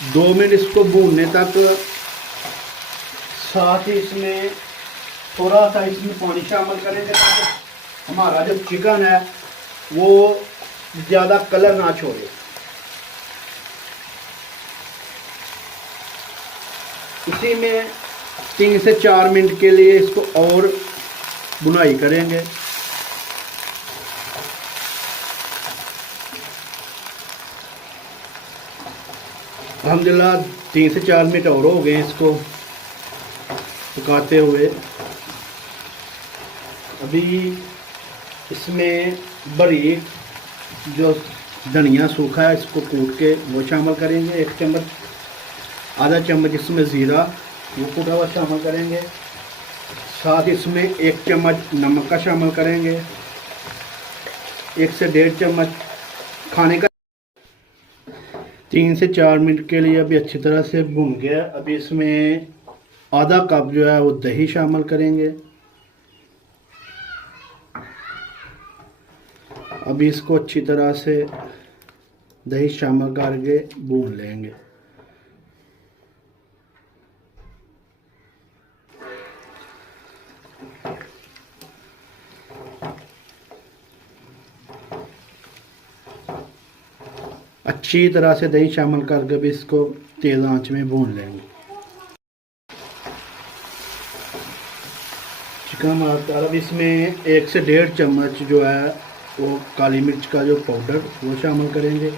2 minute इसको भूनने तक। साथ ही इसमें थोड़ा सा इसमें पानी शामिल करेंगे ताकि हमारा जो चिकन है वो ज़्यादा कलर ना छोड़े। इसी में 3 से 4 मिनट के लिए इसको और बुनाई करेंगे। अल्हम्दुलिल्लाह 3 से 4 मिनट और हो गए इसको पकाते हुए। अभी इसमें बारीक जो धनिया सूखा है इसको कूट के वो शामिल करेंगे। 1 चम्मच, आधा चम्मच इसमें ज़ीरा वो कूटा हुआ शामिल करेंगे। साथ इसमें 1 चम्मच नमक का शामिल करेंगे। 1 से 1.5 चम्मच खाने का। 3 से 4 मिनट के लिए अभी अच्छी तरह से भून गया। अभी इसमें आधा कप जो है वो दही शामिल करेंगे। अभी इसको अच्छी तरह से दही शामिल करके भून लेंगे। अच्छी तरह से दही शामिल करके भी इसको तेज़ आंच में भून लेंगे। चिकन हमारा तैयार। अब इसमें 1 से 1.5 चम्मच जो है वो काली मिर्च का जो पाउडर वो शामिल करेंगे।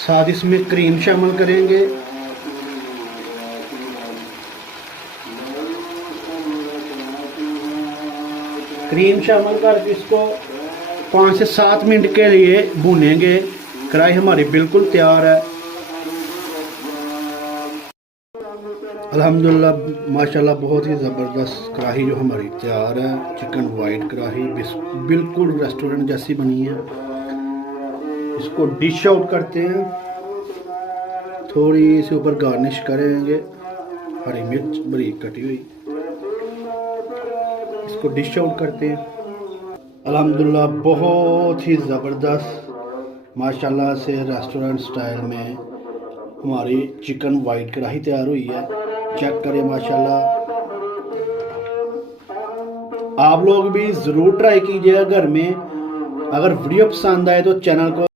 साथ इसमें क्रीम शामिल करेंगे। क्रीम शामिल करके इसको 5 से 7 मिनट के लिए भूनेंगे। कढ़ाई हमारी बिल्कुल तैयार है। अल्हम्दुलिल्लाह माशाल्लाह बहुत ही ज़बरदस्त कढ़ाई जो हमारी तैयार है। चिकन वाइट कढ़ाई बिल्कुल रेस्टोरेंट जैसी बनी है। इसको डिश आउट करते हैं। थोड़ी सी ऊपर गार्निश करेंगे हरी मिर्च बारीक कटी हुई। इसको डिश आउट करते हैं। अल्हम्दुलिल्लाह बहुत ही ज़बरदस्त माशाल्लाह से रेस्टोरेंट स्टाइल में हमारी चिकन वाइट कढ़ाई तैयार हुई है। चेक करें माशाल्लाह। आप लोग भी ज़रूर ट्राई कीजिएगा घर में। अगर वीडियो पसंद आए तो चैनल को